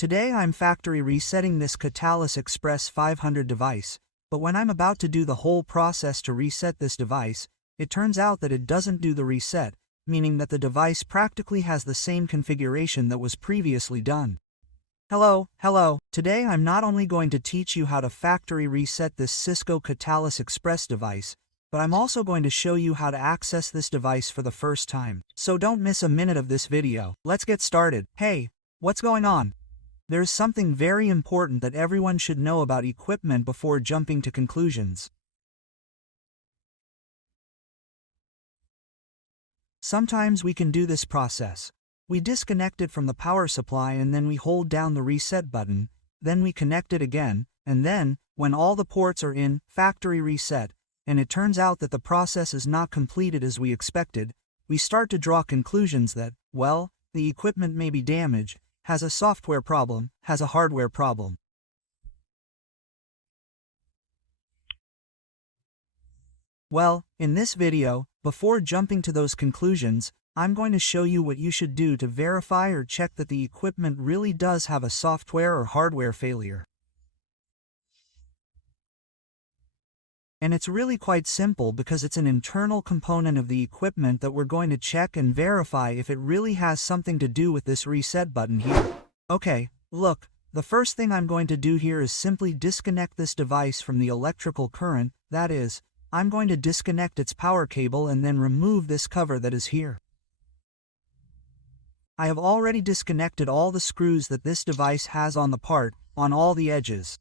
Today I'm factory resetting this Catalyst Express 500 device, but when I'm about to do the whole process to reset this device, it turns out that it doesn't do the reset, meaning that the device practically has the same configuration that was previously done. Hello. Today I'm not only going to teach you how to factory reset this Cisco Catalyst Express device, but I'm also going to show you how to access this device for the first time. So don't miss a minute of this video. Let's get started. Hey, what's going on? There's something very important that everyone should know about equipment before jumping to conclusions. Sometimes we can do this process. We disconnect it from the power supply and then we hold down the reset button, then we connect it again, and then, when all the ports are in, factory reset, and it turns out that the process is not completed as we expected, we start to draw conclusions that, well, the equipment may be damaged, has a software problem, has a hardware problem. Well, in this video, before jumping to those conclusions, I'm going to show you what you should do to verify or check that the equipment really does have a software or hardware failure. And it's really quite simple because it's an internal component of the equipment that we're going to check and verify if it really has something to do with this reset button here. Okay, look, the first thing I'm going to do here is simply disconnect this device from the electrical current, that is, I'm going to disconnect its power cable and then remove this cover that is here. I have already disconnected all the screws that this device has on the part, on all the edges.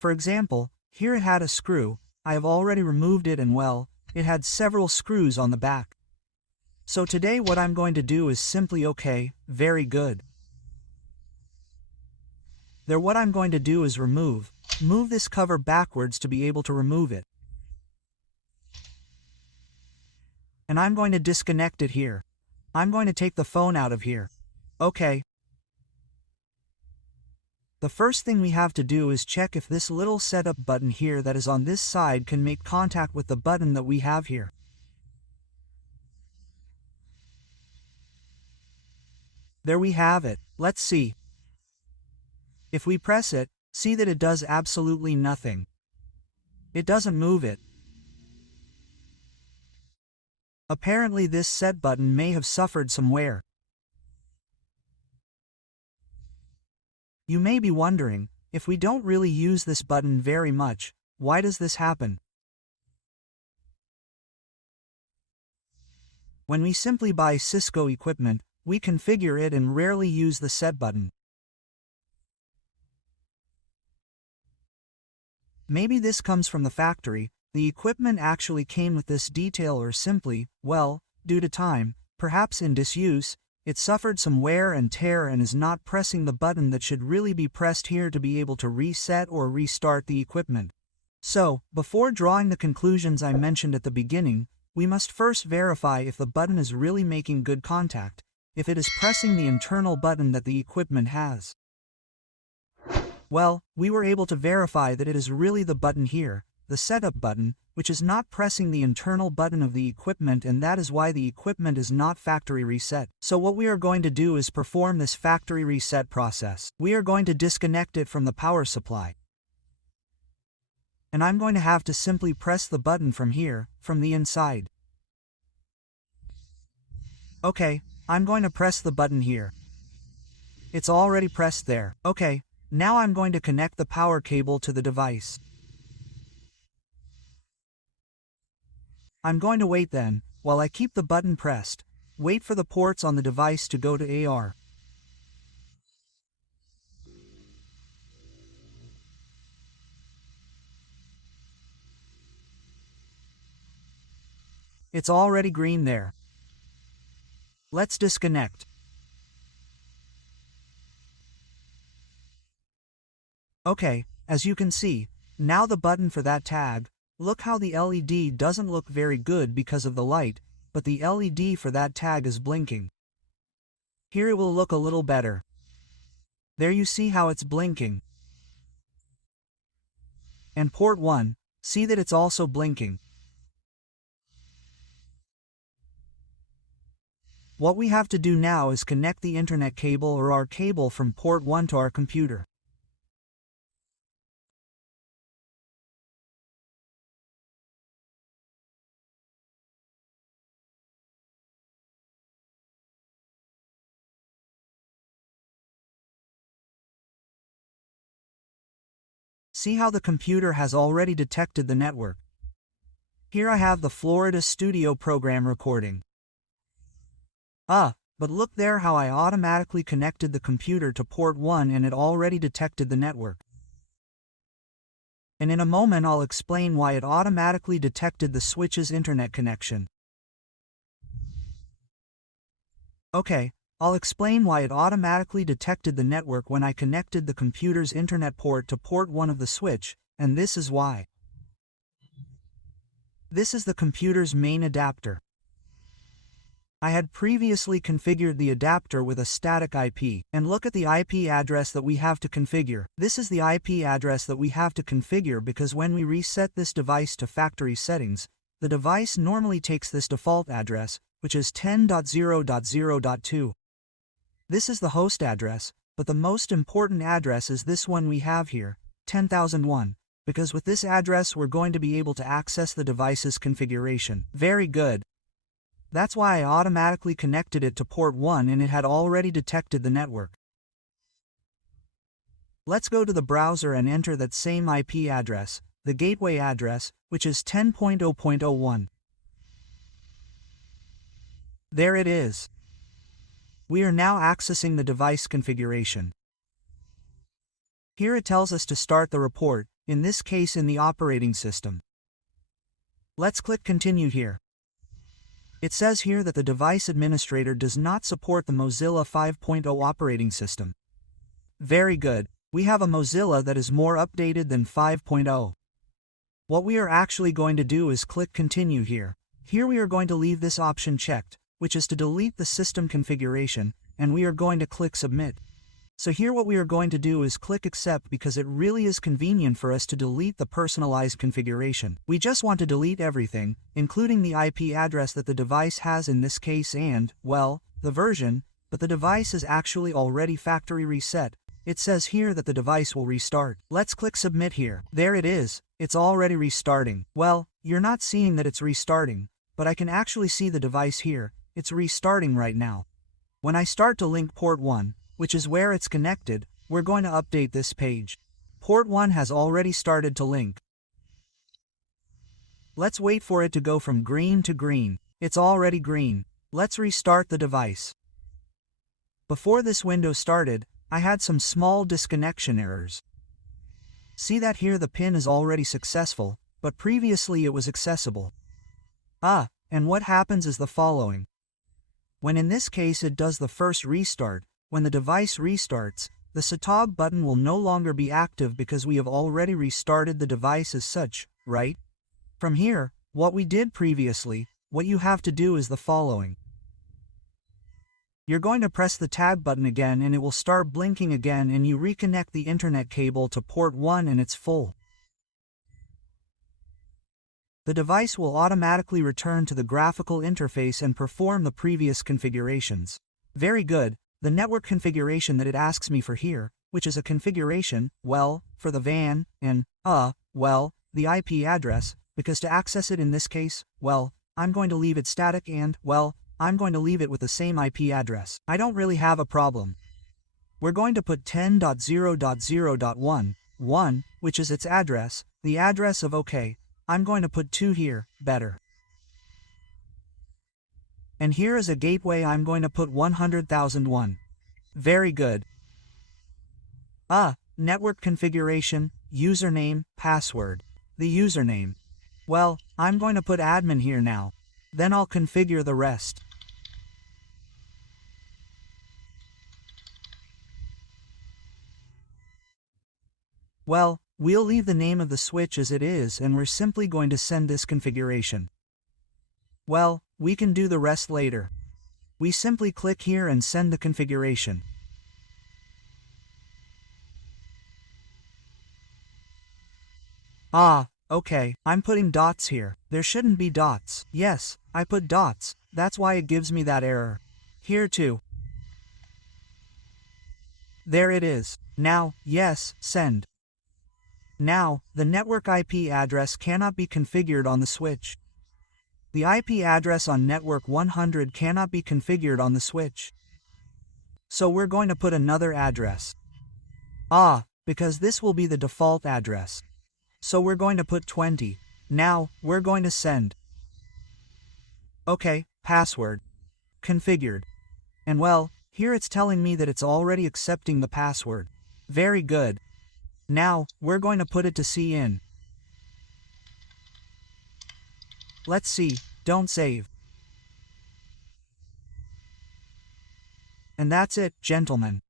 For example, here it had a screw, I have already removed it and well, it had several screws on the back. So today what I'm going to do is simply okay, very good. There what I'm going to do is move this cover backwards to be able to remove it. And I'm going to disconnect it here. I'm going to take the phone out of here. Okay. The first thing we have to do is check if this little setup button here that is on this side can make contact with the button that we have here. There we have it. Let's see. If we press it, see that it does absolutely nothing. It doesn't move it. Apparently this set button may have suffered some wear. You may be wondering, if we don't really use this button very much, why does this happen? When we simply buy Cisco equipment, we configure it and rarely use the set button. Maybe this comes from the factory, the equipment actually came with this detail, or simply, well, due to time, perhaps in disuse, it suffered some wear and tear and is not pressing the button that should really be pressed here to be able to reset or restart the equipment. So, before drawing the conclusions I mentioned at the beginning, we must first verify if the button is really making good contact, if it is pressing the internal button that the equipment has. Well, we were able to verify that it is really the button here, the setup button, which is not pressing the internal button of the equipment, and that is why the equipment is not factory reset. So what we are going to do is perform this factory reset process. We are going to disconnect it from the power supply. And I'm going to have to simply press the button from here, from the inside. Okay, I'm going to press the button here. It's already pressed there. Okay, now I'm going to connect the power cable to the device. I'm going to wait then, while I keep the button pressed, wait for the ports on the device to go to AR. It's already green there. Let's disconnect. Okay, as you can see, now the button for that tag, look how the LED doesn't look very good because of the light, but the LED for that tag is blinking. Here it will look a little better. There you see how it's blinking. And port 1, see that it's also blinking. What we have to do now is connect the internet cable or our cable from port 1 to our computer. See how the computer has already detected the network. Here I have the Florida Studio program recording. But look there how I automatically connected the computer to port 1 and it already detected the network. And in a moment I'll explain why it automatically detected the switch's internet connection. Okay, I'll explain why it automatically detected the network when I connected the computer's internet port to port 1 of the switch, and this is why. This is the computer's main adapter. I had previously configured the adapter with a static IP, and look at the IP address that we have to configure. This is the IP address that we have to configure because when we reset this device to factory settings, the device normally takes this default address, which is 10.0.0.2. This is the host address, but the most important address is this one we have here, 10,001, because with this address we're going to be able to access the device's configuration. Very good. That's why I automatically connected it to port 1 and it had already detected the network. Let's go to the browser and enter that same IP address, the gateway address, which is 10.0.01. There it is. We are now accessing the device configuration. Here it tells us to start the report, in this case in the operating system. Let's click Continue here. It says here that the device administrator does not support the Mozilla 5.0 operating system. Very good, we have a Mozilla that is more updated than 5.0. What we are actually going to do is click Continue here. Here we are going to leave this option checked, which is to delete the system configuration, and we are going to click Submit. So here what we are going to do is click Accept because it really is convenient for us to delete the personalized configuration. We just want to delete everything, including the IP address that the device has in this case and, well, the version, but the device is actually already factory reset. It says here that the device will restart. Let's click Submit here. There it is, it's already restarting. Well, you're not seeing that it's restarting, but I can actually see the device here, it's restarting right now. When I start to link port 1, which is where it's connected, we're going to update this page. Port 1 has already started to link. Let's wait for it to go from green to green. It's already green. Let's restart the device. Before this window started, I had some small disconnection errors. See that here the pin is already successful, but previously it was accessible. And what happens is the following. When in this case it does the first restart, when the device restarts, the STOG button will no longer be active because we have already restarted the device as such, right? From here, what we did previously, what you have to do is the following. You're going to press the tab button again and it will start blinking again and you reconnect the internet cable to port 1 and it's full. The device will automatically return to the graphical interface and perform the previous configurations. Very good. The network configuration that it asks me for here, which is a configuration, well, for the WAN, and, well, the IP address, because to access it in this case, well, I'm going to leave it static and, well, I'm going to leave it with the same IP address. I don't really have a problem. We're going to put 10.0.0.1, which is its address, the address of OK. I'm going to put 2 here, better. And here is a gateway I'm going to put 100,001. Very good. Network configuration, username, password. The username. Well, I'm going to put admin here now. Then I'll configure the rest. Well, we'll leave the name of the switch as it is and we're simply going to send this configuration. Well, we can do the rest later. We simply click here and send the configuration. Okay, I'm putting dots here. There shouldn't be dots. Yes, I put dots. That's why it gives me that error. Here too. There it is. Now, yes, send. Now, the network IP address cannot be configured on the switch. The IP address on network 100 cannot be configured on the switch. So we're going to put another address. Because this will be the default address. So we're going to put 20. Now, we're going to send. Okay, password. Configured. And well, here it's telling me that it's already accepting the password. Very good. Now, we're going to put it to CIN. Let's see, don't save. And that's it, gentlemen.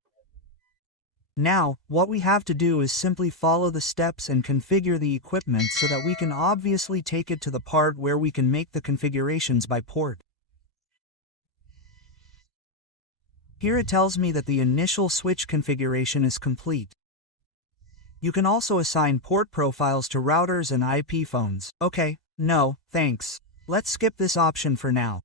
Now, what we have to do is simply follow the steps and configure the equipment so that we can obviously take it to the part where we can make the configurations by port. Here it tells me that the initial switch configuration is complete. You can also assign port profiles to routers and IP phones. Okay, no, thanks. Let's skip this option for now.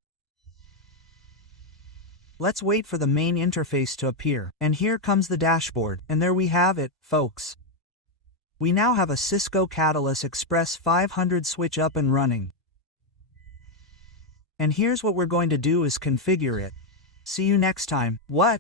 Let's wait for the main interface to appear. And here comes the dashboard. And there we have it, folks. We now have a Cisco Catalyst Express 500 switch up and running. And here's what we're going to do is configure it. See you next time. What?